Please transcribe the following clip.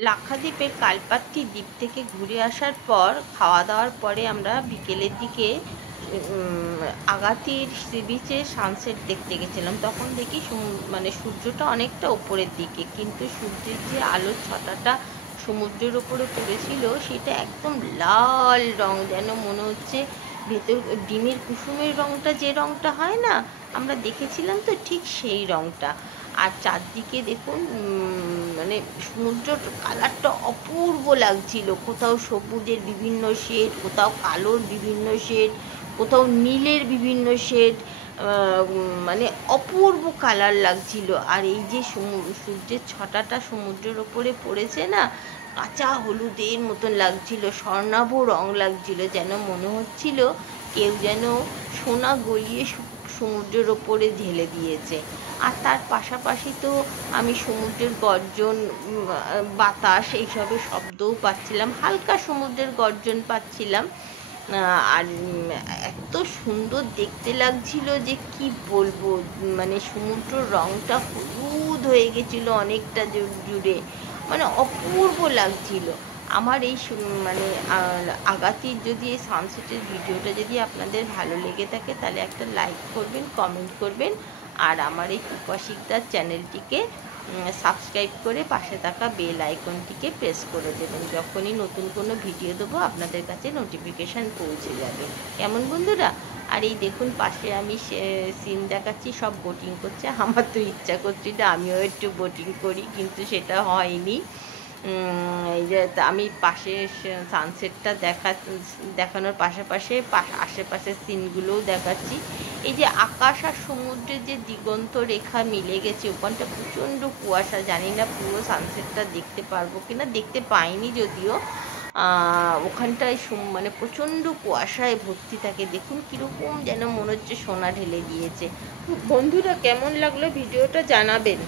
লাক্ষাদ্বীপের কালপাত্তি দ্বীপ থেকে ঘুরে আসার পর খাওয়া দাওয়ার পরে আমরা বিকেলের দিকে আগাতির সি বিচে সানসেট দেখতে গেছিলাম। তখন দেখি মানে সূর্যটা অনেকটা ওপরের দিকে, কিন্তু সূর্যের যে আলোর ছটাটা সমুদ্রের ওপরে পড়েছিল সেটা একদম লাল রং, যেন মনে হচ্ছে ভেতর ডিমের কুসুমের রংটা, যে রংটা হয় না, আমরা দেখেছিলাম তো ঠিক সেই রংটা। আর চারদিকে দেখুন মানে সমুদ্র কালারটা অপূর্ব লাগছিল। কোথাও সবুজের বিভিন্ন শেড, কোথাও কালোর বিভিন্ন শেড, কোথাও নীলের বিভিন্ন শেড, মানে অপূর্ব কালার লাগছিল। আর এই যে সূর্যের ছটাটা সমুদ্রের ওপরে পড়েছে না, কাঁচা হলুদের মতন লাগছিল, স্বর্ণাভ রং লাগছিল, যেন মনে হচ্ছিল কেউ যেন সোনা গলিয়ে সমুদ্রের ওপরে ঢেলে দিয়েছে। আর তার পাশাপাশি তো আমি সমুদ্রের গর্জন, বাতাস, এইসবের শব্দও পাচ্ছিলাম, হালকা সমুদ্রের গর্জন পাচ্ছিলাম। আর এত সুন্দর দেখতে লাগছিল যে কি বলবো, মানে সমুদ্র রংটা হলুদ হয়ে গেছিলো অনেকটা জুড়ে, মানে অপূর্ব লাগছিল। আমার এই মানে আগাতির যদি এই সানসেটের ভিডিওটা যদি আপনাদের ভালো লেগে থাকে তাহলে একটা লাইক করবেন, কমেন্ট করবেন, আর আমার এই টুপা শিকদার চ্যানেলটিকে সাবস্ক্রাইব করে পাশে থাকা বেল আইকনটিকে প্রেস করে দেবেন। যখনই নতুন কোনো ভিডিও দেবো আপনাদের কাছে নোটিফিকেশান পৌঁছে যাবে। কেমন বন্ধুরা? আর এই দেখুন পাশে আমি সিন দেখাচ্ছি, সব বোটিং করছে। আমার তো ইচ্ছা করছিল আমিও একটু বোটিং করি, কিন্তু সেটা হয়নি। এই যে আমি পাশে সানসেটটা দেখানোর পাশাপাশি আশেপাশের সিনগুলোও দেখাচ্ছি। এই যে আকাশ আর সমুদ্রের যে দিগন্ত রেখা মিলে গেছে, ওখানটা প্রচণ্ড কুয়াশা, জানি না পুরো সানসেটটা দেখতে পারবো কিনা, দেখতে পাইনি যদিও। ওখানটায় মানে প্রচণ্ড কুয়াশায় ভর্তি থাকে, দেখুন কীরকম যেন মনে হচ্ছে সোনা ঢেলে দিয়েছে। বন্ধুরা, কেমন লাগলো ভিডিওটা জানাবেন।